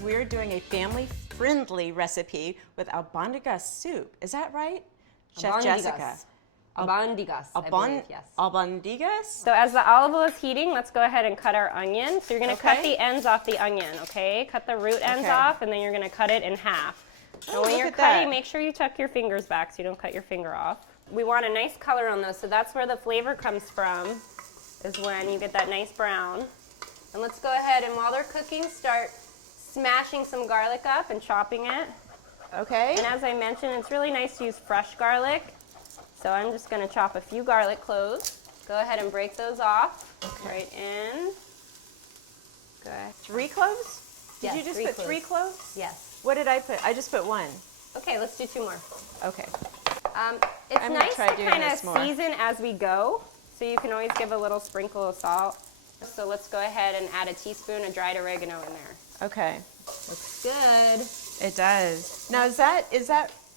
because we're doing a family-friendly recipe with Albondigas soup. Is that right, Chef Jessica? Albondigas, I believe, yes. Albondigas? So as the olive oil is heating, let's go ahead and cut our onion. So you're going to cut the ends off the onion, okay? Cut the root ends off, and then you're going to cut it in half. And when you're cutting, make sure you tuck your fingers back so you don't cut your finger off. We want a nice color on those, so that's where the flavor comes from, is when you get that nice brown. And let's go ahead and while they're cooking, start smashing some garlic up and chopping it. Okay. And as I mentioned, it's really nice to use fresh garlic. So I'm just going to chop a few garlic cloves. Go ahead and break those off. Right in. Go ahead. 3 cloves? Did Yes, you just 3 put cloves. 3 cloves? Yes. What did I put? I just put 1. Okay, let's do 2 more. Okay. It's I'm gonna nice try to doing kind of this more. season as we go. So you can always give a little sprinkle of salt. So let's go ahead and add a teaspoon of dried oregano in there. Okay. Looks good. It does. Now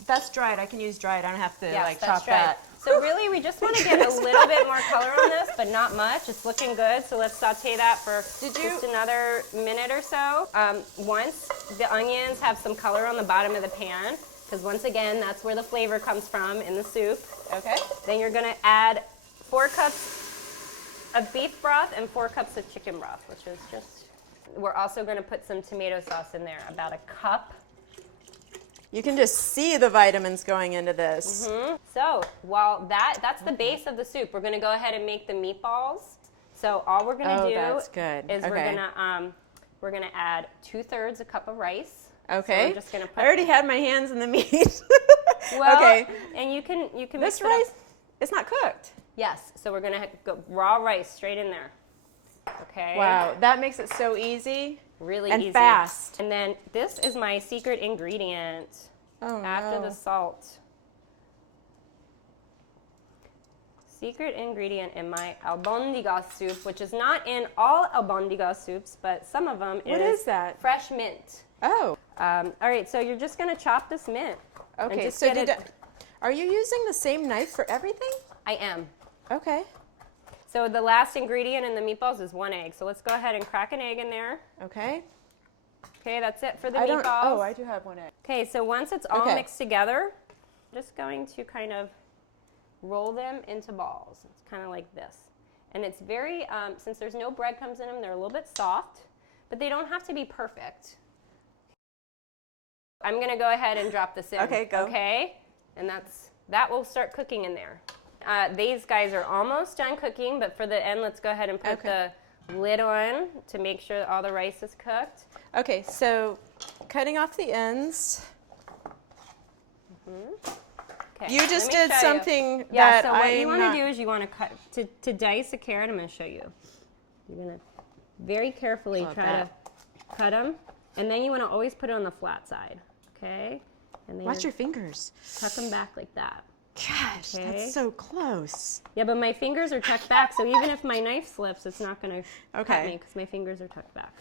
that's dried? I can use dried. I don't have to Yes, that's chop dried. that. So really, we just want to get a little bit more color on this, but not much. It's looking good, so let's saute that for just another minute or so. Once the onions have some color on the bottom of the pan, because once again, that's where the flavor comes from in the soup. Okay. Then you're going to add 4 cups of beef broth and 4 cups of chicken broth, which is just, we're also going to put some tomato sauce in there, about a cup. You can just see the vitamins going into this. So while that's the base of the soup, we're going to go ahead and make the meatballs. So all we're going to do that's good. is we're going to add 2/3 a cup of rice. Okay. So we're just going to put I already had my hands in the meat. well, okay. And you can This mix it rice, up. it's not cooked. Yes. So we're going to go raw rice straight in there. Okay. Wow, that makes it so easy. Really and easy. fast. And then this is my secret ingredient. After the salt. Secret ingredient in my Albondigas soup, which is not in all Albondigas soups, but some of them What is that? fresh mint. Oh. All right, so you're just going to chop this mint. Okay, so are you using the same knife for everything? I am. Okay. So the last ingredient in the meatballs is 1 egg. So let's go ahead and crack an egg in there. Okay. Okay, that's it for the meatballs. I do have 1 egg. Okay, so once it's all mixed together, I'm just going to kind of roll them into balls. It's kind of like this. And it's very, since there's no breadcrumbs in them, they're a little bit soft, but they don't have to be perfect. I'm going to go ahead and drop this in. Okay, go. Okay, and that will start cooking in there. These guys are almost done cooking, but for the end, let's go ahead and put the lid on to make sure all the rice is cooked. Okay, so cutting off the ends. Okay, You just did something yeah, that so what I'm you want not... to do is you want to cut, to dice a carrot, I'm going to show you. You're going to very carefully try to cut them, and then you want to always put it on the flat side, okay? And then Watch your fingers. tuck them back like that. Gosh, that's so close. Yeah, but my fingers are tucked back, so even if my knife slips, it's not going to cut me because my fingers are tucked back.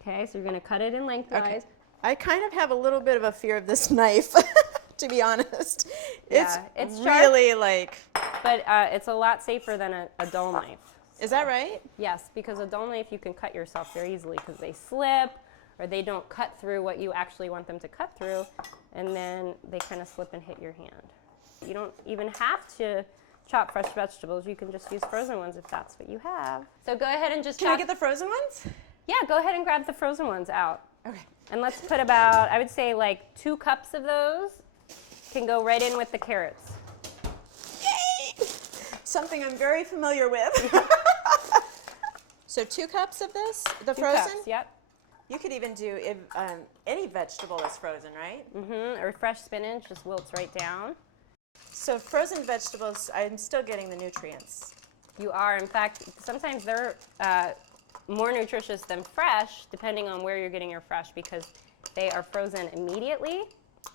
Okay, so you're going to cut it in lengthwise. Okay. I kind of have a little bit of a fear of this knife, to be honest. Yeah, it's really like... But it's a lot safer than a dull knife. Is that right? Yes, because a dull knife you can cut yourself very easily because they slip or they don't cut through what you actually want them to cut through, and then they kind of slip and hit your hand. You don't even have to chop fresh vegetables. You can just use frozen ones if that's what you have. So go ahead and just Can I get the frozen ones? Yeah, go ahead and grab the frozen ones out. Okay. And let's put about, I would say like 2 cups of those can go right in with the carrots. Yay! Something I'm very familiar with. So 2 cups of this, the 2 frozen? cups, yep. You could even do any vegetable is frozen, right? Or fresh spinach just wilts right down. So frozen vegetables, I'm still getting the nutrients. You are, in fact, sometimes they're more nutritious than fresh, depending on where you're getting your fresh, because they are frozen immediately.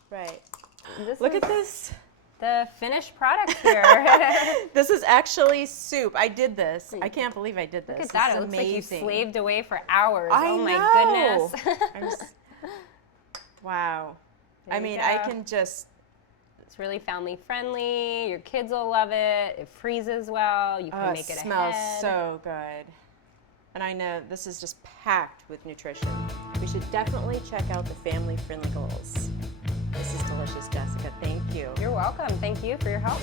Right. Look at this. The finished product here. This is actually soup. I did this. I can't believe I did this. Look at that. It's It looks amazing. like you slaved away for hours. I oh my know. goodness. Wow. There I you mean, go. I can just... It's really family friendly. Your kids will love it. It freezes well. You can make it smells ahead. so good. And I know this is just packed with nutrition. We should definitely check out the family-friendly goals. This is delicious, Jessica. Thank you. You're welcome. Thank you for your help.